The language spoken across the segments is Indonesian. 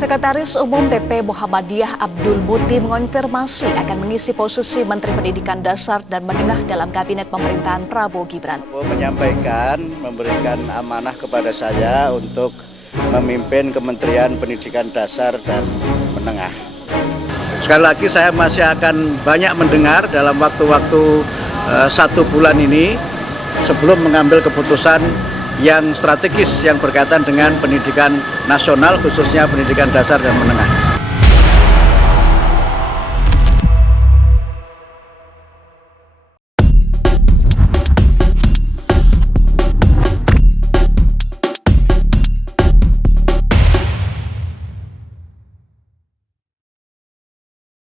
Sekretaris Umum PP Muhammadiyah Abdul Muti mengonfirmasi akan mengisi posisi Menteri Pendidikan Dasar dan Menengah dalam Kabinet Pemerintahan Prabowo Gibran. Menyampaikan, memberikan amanah kepada saya untuk memimpin Kementerian Pendidikan Dasar dan Menengah. Sekali lagi saya masih akan banyak mendengar dalam waktu-waktu 1 bulan ini sebelum mengambil keputusan yang strategis yang berkaitan dengan pendidikan nasional, khususnya pendidikan dasar dan menengah.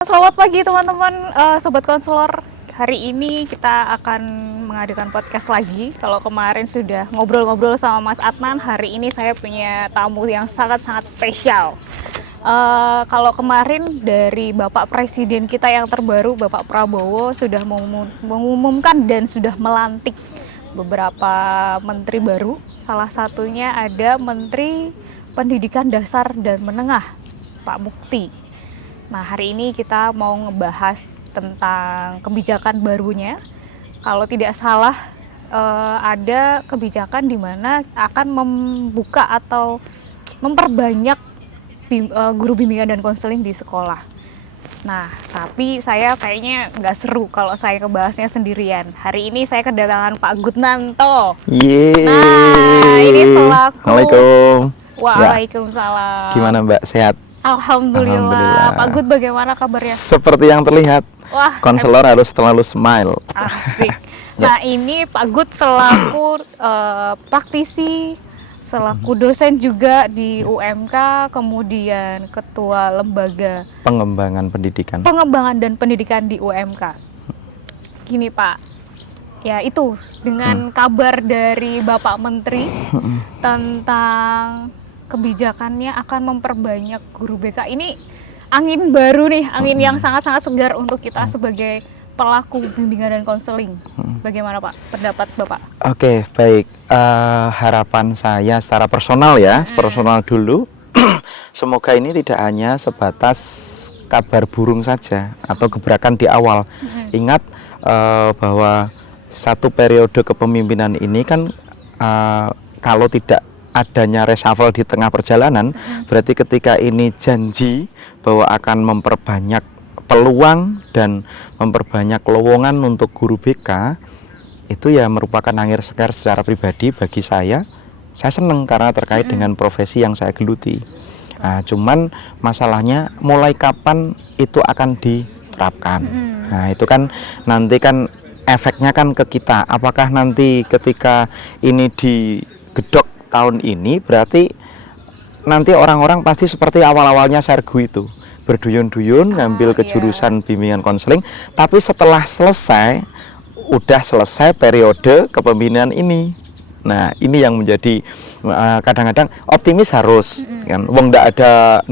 Selamat pagi teman-teman, Sobat Konselor. Hari ini kita akan mengadakan podcast lagi. Kalau kemarin sudah ngobrol-ngobrol sama Mas Adnan, hari ini saya punya tamu yang sangat-sangat spesial. Kalau kemarin dari Bapak Presiden kita yang terbaru, Bapak Prabowo, sudah mengumumkan dan sudah melantik beberapa menteri baru. Salah satunya ada Menteri Pendidikan Dasar dan Menengah, Pak Mukti. Nah, hari ini kita mau ngebahas tentang kebijakan barunya. Kalau tidak salah, ada kebijakan di mana akan membuka atau memperbanyak guru bimbingan dan konseling di sekolah. Nah, tapi saya kayaknya nggak seru kalau saya ngebahasnya sendirian. Hari ini saya kedatangan Pak Gudnanto. Nah, ini selaku... Assalamualaikum. Waalaikumsalam. Gimana Mbak, sehat? Alhamdulillah. Pak Gud, bagaimana kabarnya? Seperti yang terlihat. Wah, konselor harus selalu smile. Asik. Nah, ini Pak Gud selaku praktisi, selaku dosen juga di UMK, kemudian ketua lembaga pengembangan dan pendidikan di UMK. Gini Pak, ya itu dengan kabar dari Bapak Menteri tentang kebijakannya akan memperbanyak guru BK. Ini angin baru nih, angin yang sangat-sangat segar untuk kita sebagai pelaku bimbingan dan konseling. Bagaimana Pak, pendapat Bapak? Oke, baik. Harapan saya secara personal ya, personal dulu. Semoga ini tidak hanya sebatas kabar burung saja atau gebrakan di awal. Ingat bahwa satu periode kepemimpinan ini kan kalau tidak adanya reshuffle di tengah perjalanan, berarti ketika ini janji bahwa akan memperbanyak peluang dan memperbanyak lowongan untuk guru BK, itu ya merupakan angin segar secara pribadi bagi saya. Saya senang karena terkait dengan profesi yang saya geluti. Nah, cuman masalahnya mulai kapan itu akan diterapkan. Nah, itu kan nanti kan efeknya kan ke kita. Apakah nanti ketika ini digedok tahun ini, berarti nanti orang-orang pasti seperti awal-awalnya sergu itu, berduyun-duyun ngambil kejurusan bimbingan konseling, tapi setelah selesai, udah selesai periode kepemimpinan ini. Nah, ini yang menjadi kadang-kadang optimis harus kan, wong ndak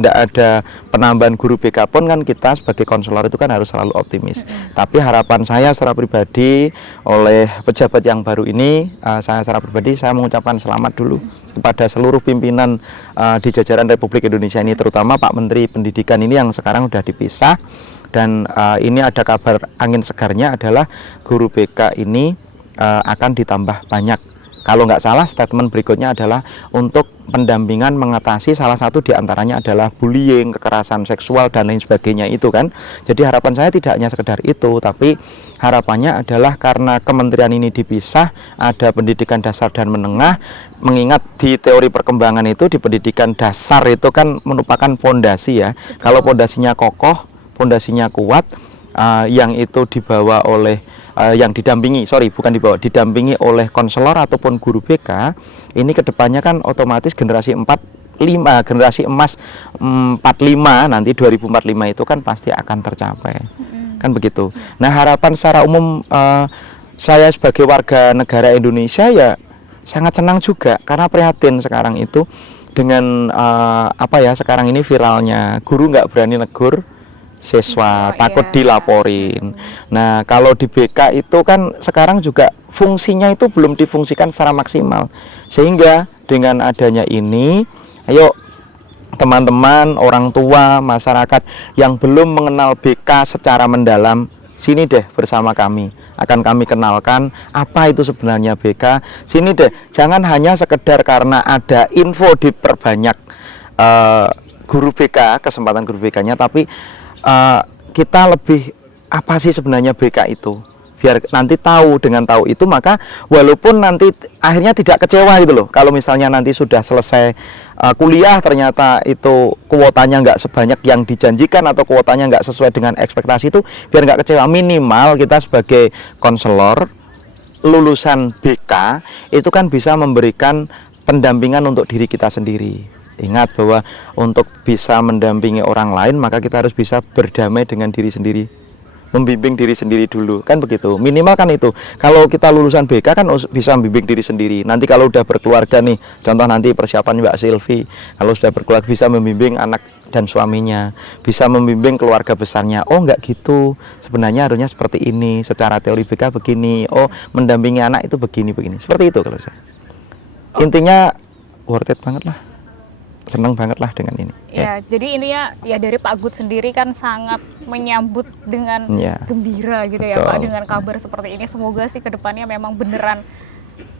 ada penambahan guru BK pun kan kita sebagai konselor itu kan harus selalu optimis. Tapi harapan saya secara pribadi oleh pejabat yang baru ini, saya secara pribadi saya mengucapkan selamat dulu kepada seluruh pimpinan di jajaran Republik Indonesia ini, terutama Pak Menteri Pendidikan ini yang sekarang sudah dipisah. Dan ini ada kabar angin segarnya adalah guru BK ini akan ditambah banyak. Kalau nggak salah, statement berikutnya adalah untuk pendampingan mengatasi salah satu diantaranya adalah bullying, kekerasan seksual, dan lain sebagainya itu kan. Jadi harapan saya tidak hanya sekedar itu, tapi harapannya adalah karena kementerian ini dipisah, ada pendidikan dasar dan menengah, mengingat di teori perkembangan itu, di pendidikan dasar itu kan merupakan pondasi ya. Kalau pondasinya kokoh, pondasinya kuat, yang itu dibawa oleh didampingi oleh konselor ataupun guru BK, ini kedepannya kan otomatis generasi generasi emas 45 nanti 2045 itu kan pasti akan tercapai, kan begitu. Nah, harapan secara umum saya sebagai warga negara Indonesia ya sangat senang juga karena prihatin sekarang itu dengan sekarang ini viralnya guru nggak berani negur siswa, takut dilaporin. Nah, kalau di BK itu kan sekarang juga fungsinya itu belum difungsikan secara maksimal. Sehingga dengan adanya ini, ayo teman-teman, orang tua, masyarakat yang belum mengenal BK secara mendalam, sini deh bersama kami. Akan kami kenalkan apa itu sebenarnya BK. Sini deh, jangan hanya sekedar karena ada info diperbanyak guru BK, kesempatan guru BK-nya, tapi kita lebih apa sih sebenarnya BK itu. Biar nanti tahu, dengan tahu itu maka walaupun nanti akhirnya tidak kecewa gitu loh, kalau misalnya nanti sudah selesai kuliah ternyata itu kuotanya nggak sebanyak yang dijanjikan atau kuotanya nggak sesuai dengan ekspektasi, itu biar nggak kecewa. Minimal kita sebagai konselor lulusan BK itu kan bisa memberikan pendampingan untuk diri kita sendiri. Ingat bahwa untuk bisa mendampingi orang lain maka kita harus bisa berdamai dengan diri sendiri, membimbing diri sendiri dulu, kan begitu. Minimal kan itu. Kalau kita lulusan BK kan bisa membimbing diri sendiri. Nanti kalau udah berkeluarga nih, contoh nanti persiapan Mbak Silvi, kalau sudah berkeluarga bisa membimbing anak dan suaminya, bisa membimbing keluarga besarnya. Oh enggak gitu, sebenarnya harusnya seperti ini, secara teori BK begini. Oh mendampingi anak itu begini. Seperti itu kalau saya. Intinya worth it banget lah. Seneng banget lah dengan ini. Ya, jadi ini ya dari Pak Gut sendiri kan sangat menyambut dengan gembira gitu ya Pak, dengan kabar seperti ini. Semoga sih kedepannya memang beneran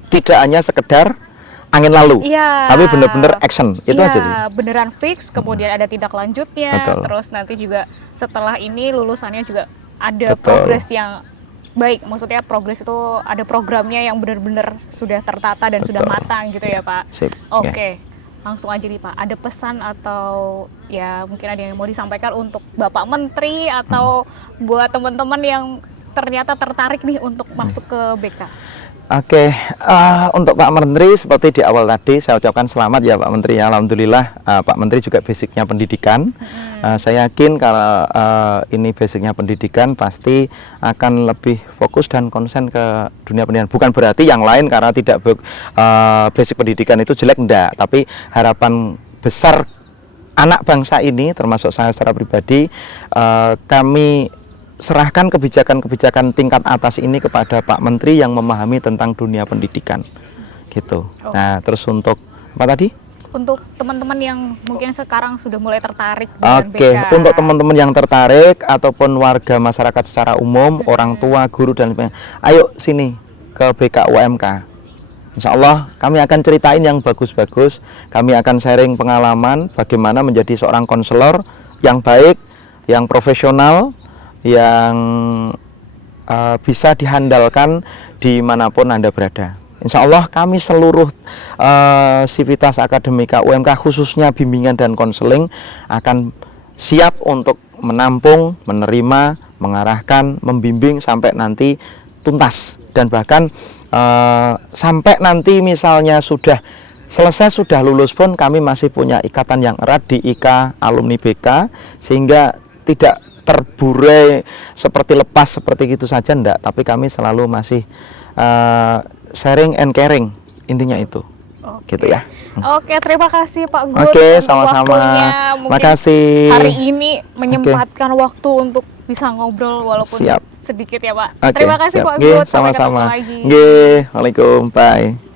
tidak hanya sekedar angin lalu, tapi bener-bener action, itu aja sih. Beneran fix, kemudian ada tindak lanjutnya, terus nanti juga setelah ini lulusannya juga ada progres yang baik. Maksudnya progres itu ada programnya yang benar-benar sudah tertata dan sudah matang gitu ya Pak. Oke. Langsung aja nih Pak, ada pesan atau ya mungkin ada yang mau disampaikan untuk Bapak Menteri atau buat teman-teman yang ternyata tertarik nih untuk masuk ke BK? Oke, untuk Pak Menteri seperti di awal tadi saya ucapkan selamat ya Pak Menteri. Alhamdulillah Pak Menteri juga basicnya pendidikan. Saya yakin kalau ini basicnya pendidikan pasti akan lebih fokus dan konsen ke dunia pendidikan. Bukan berarti yang lain karena tidak basic pendidikan itu jelek, enggak. Tapi harapan besar anak bangsa ini termasuk saya secara pribadi, kami serahkan kebijakan-kebijakan tingkat atas ini kepada Pak Menteri yang memahami tentang dunia pendidikan gitu. Nah terus untuk apa tadi? Untuk teman-teman yang mungkin sekarang sudah mulai tertarik dengan BK. Untuk teman-teman yang tertarik ataupun warga masyarakat secara umum, orang tua, guru dan lain-lain, ayo sini ke BK UMK. Insya Allah kami akan ceritain yang bagus-bagus, kami akan sharing pengalaman bagaimana menjadi seorang konselor yang baik, yang profesional, yang bisa dihandalkan dimanapun Anda berada. Insya Allah kami seluruh sivitas akademika UMK khususnya bimbingan dan konseling akan siap untuk menampung, menerima, mengarahkan, membimbing sampai nanti tuntas. Dan bahkan sampai nanti misalnya sudah selesai, sudah lulus pun kami masih punya ikatan yang erat di IK alumni BK, sehingga tidak terburai seperti lepas seperti itu saja, enggak, tapi kami selalu masih sharing and caring, intinya itu. Gitu ya. Oke, terima kasih Pak Gut. Oke, sama-sama. Makasih. Hari ini menyempatkan waktu untuk bisa ngobrol walaupun sedikit ya Pak. Terima kasih Pak Gut. Sama-sama. Sampai ketemu lagi. Waalaikumsalam. Bye.